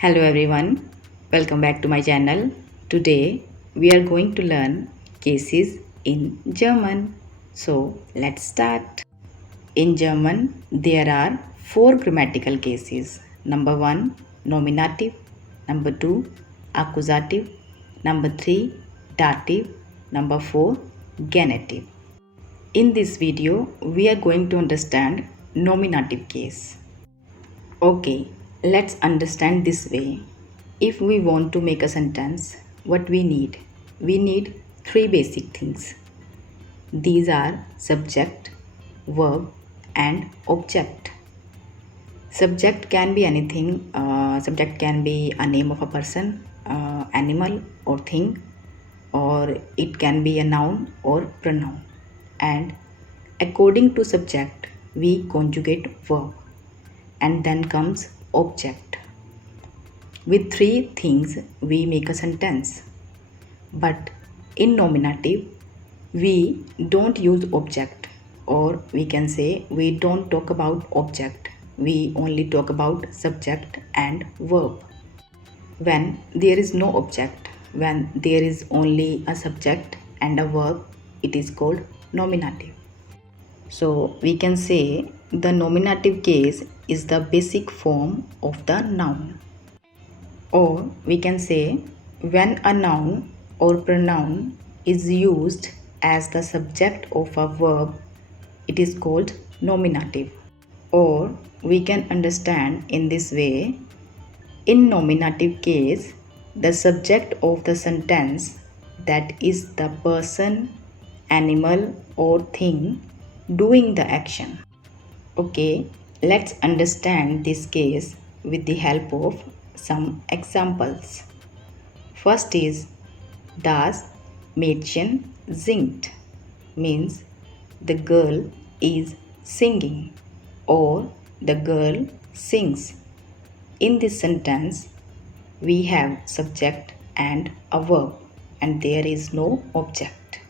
Hello everyone, welcome back to my channel. Today we are going to learn cases in German. So let's start. In German there are four grammatical cases. Number 1 nominative, number 2 accusative, number 3 dative, number 4 genitive. In this video we are going to understand nominative case. Okay, let's understand this way. If we want to make a sentence, what we need? We need three basic things. These are subject, verb, and object. Subject can be anything. Subject can be a name of a person, animal, or thing, or it can be a noun or pronoun. And according to subject, we conjugate verb, and then comes object. With three things we make a sentence. But in nominative we don't use object, or we can say we don't talk about object. We only talk about subject and verb. When there is no object, when there is only a subject and a verb, it is called nominative. So we can say the nominative case is the basic form of the noun. Or we can say when a noun or pronoun is used as the subject of a verb, it is called nominative. Or we can understand in this way: in nominative case, the subject of the sentence, that is the person, animal or thing doing the action. Okay, let's understand this case with the help of some examples. First is das Mädchen singt, means the girl is singing or the girl sings. In this sentence we have subject and a verb, and there is no object.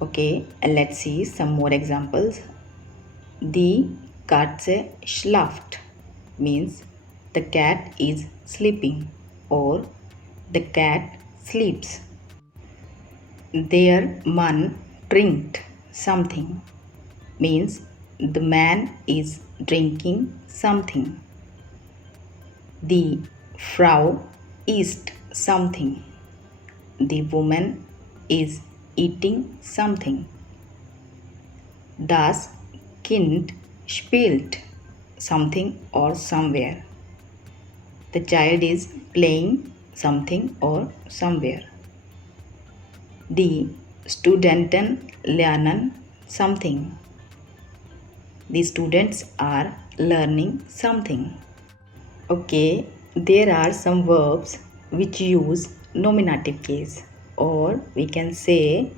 Okay, let's see some more examples. Die Katze schlaft means the cat is sleeping or the cat sleeps. Der Mann trinkt something means the man is drinking something. Die Frau isst something. The woman is eating something. Das Kind spielt something or somewhere. The child is playing something or somewhere. Die Studenten lernen something. The students are learning something. Okay, there are some verbs which use nominative case, or we can say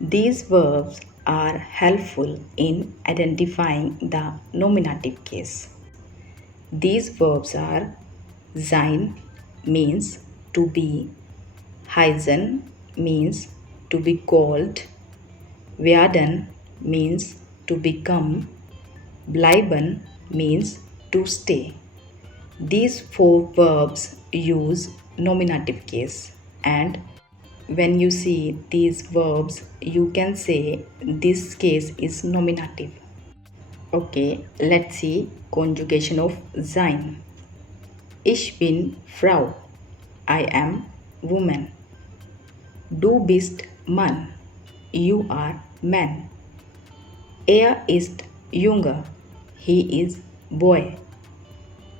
these verbs are helpful in identifying the nominative case. These verbs are sein means to be, heißen means to be called, werden means to become, bleiben means to stay. These four verbs use nominative case, and when you see these verbs you can say this case is nominative. Okay, let's see conjugation of sein. Ich bin Frau, I am woman. Du bist Mann, you are man. Er ist Junge, he is boy.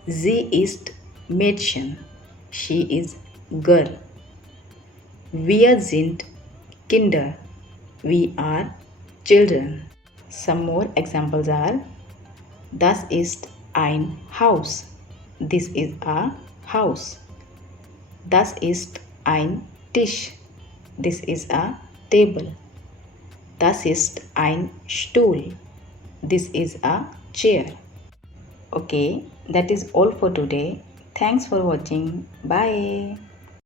Sie ist Mädchen, she is girl. Wir sind Kinder, we are children. Some more examples are: das ist ein Haus, this is a house. Das ist ein Tisch, this is a table. Das ist ein Stuhl, this is a chair. Okay, that is all for today. Thanks for watching. Bye.